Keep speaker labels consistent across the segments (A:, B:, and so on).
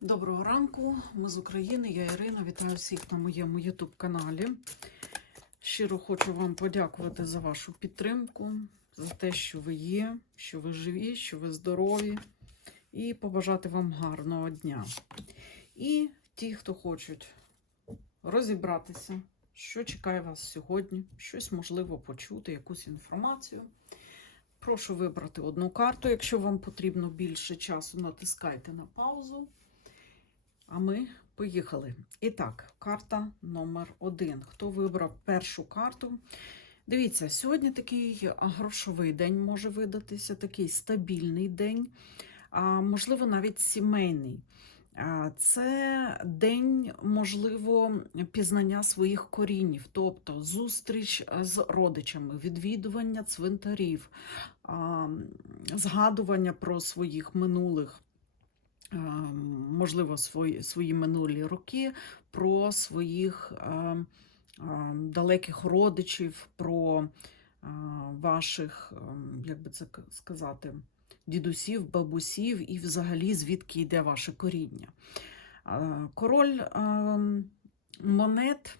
A: Доброго ранку, ми з України, я Ірина. Вітаю всіх на моєму YouTube каналі. Щиро хочу вам подякувати за вашу підтримку, за те, що ви є, що ви живі, що ви здорові, і побажати вам гарного дня. І ті, хто хочуть розібратися, що чекає вас сьогодні, щось можливо почути, якусь інформацію. Прошу вибрати одну карту. Якщо вам потрібно більше часу, натискайте на паузу. А ми поїхали. І так, карта номер один. Хто вибрав першу карту? Дивіться, сьогодні такий грошовий день може видатися, такий стабільний день, а можливо, навіть сімейний. Це день, можливо, пізнання своїх корінів, тобто зустріч з родичами, відвідування цвинтарів, згадування про своїх минулих можливо, свої, свої минулі роки, про своїх далеких родичів, про ваших, як би це сказати, дідусів, бабусів і взагалі звідки йде ваше коріння. Король монет.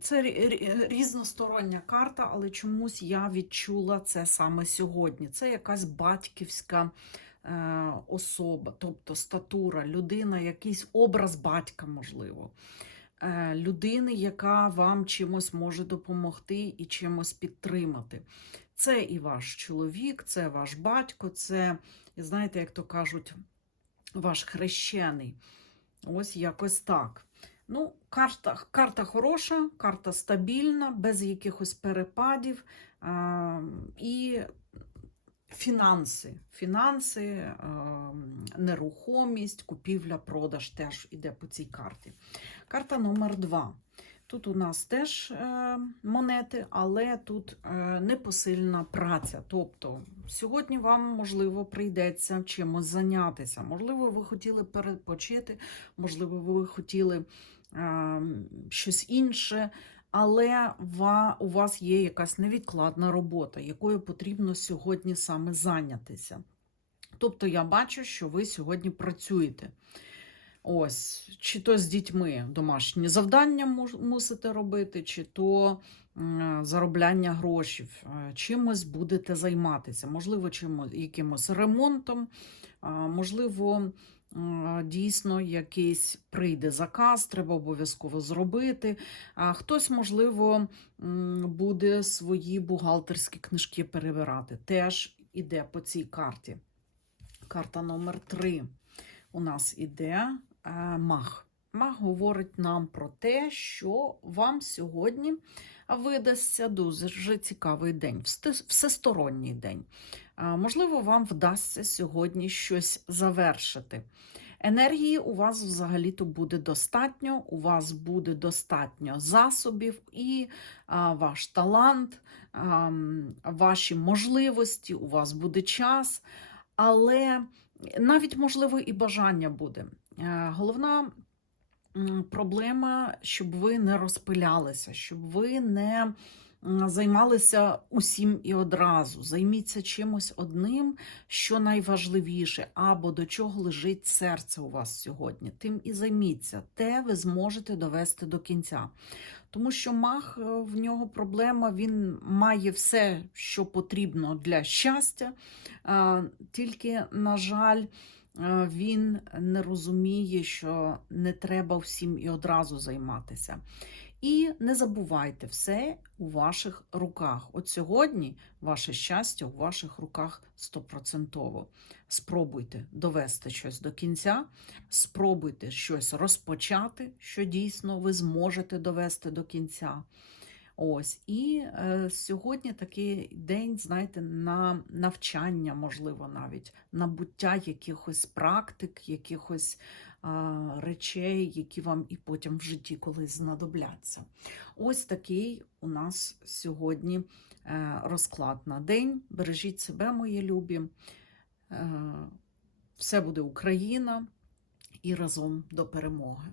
A: Це рі- рі- різностороння карта, але чомусь я відчула це саме сьогодні. Це якась батьківська особа, тобто статура, людина, якийсь образ батька, можливо. Е, Людини, яка вам чимось може допомогти і чимось підтримати. Це і ваш чоловік, це ваш батько, це, знаєте, як то кажуть, ваш хрещений. Ось якось так. Ну, карта, карта хороша, карта стабільна, без якихось перепадів. А, і фінанси. Фінанси, е, нерухомість, купівля, продаж теж іде по цій карті. Карта номер два. Тут у нас теж е, монети, але тут е, непосильна праця. Тобто сьогодні вам, можливо, прийдеться чимось зайнятися. Можливо, ви хотіли перепочити, можливо, ви хотіли е, щось інше, але у вас є якась невідкладна робота, якою потрібно сьогодні саме зайнятися. Тобто я бачу, що ви сьогодні працюєте. Ось, чи то з дітьми домашні завдання мусите робити, чи то заробляння грошей. Е, Чимось будете займатися. Можливо, чимось, якимось ремонтом, можливо, дійсно якийсь прийде заказ, треба обов'язково зробити. А хтось, можливо, буде свої бухгалтерські книжки перебирати. Теж іде по цій карті. Карта номер 3 у нас іде е, маг. Говорить нам про те, що вам сьогодні видасться дуже цікавий день, всесторонній день. Можливо, вам вдасться сьогодні щось завершити. Енергії у вас взагалі-то буде достатньо, у вас буде достатньо засобів і а, ваш талант, а, ваші можливості, у вас буде час, але навіть, можливо, і бажання буде. Головна проблема, щоб ви не розпилялися, щоб ви не займалися усім і одразу. Займіться чимось одним, що найважливіше, або до чого лежить серце у вас сьогодні. Тим і займіться. Те ви зможете довести до кінця. Тому що маг е, в нього проблема, він має все, що потрібно для щастя, тільки, на жаль, е, він не розуміє, що не треба всім і одразу займатися. І не забувайте, все у ваших руках. От сьогодні ваше щастя у ваших руках стопроцентово. Спробуйте довести щось до кінця, спробуйте щось розпочати, що дійсно ви зможете довести до кінця. Ось і е, сьогодні такий день, знаєте, на навчання, можливо, навіть набуття якихось практик, якихось а, речей, які вам і потім в житті колись знадобляться. Ось такий у нас сьогодні е, розклад на день. Бережіть себе, мої любі. Е, все буде Україна і разом до перемоги.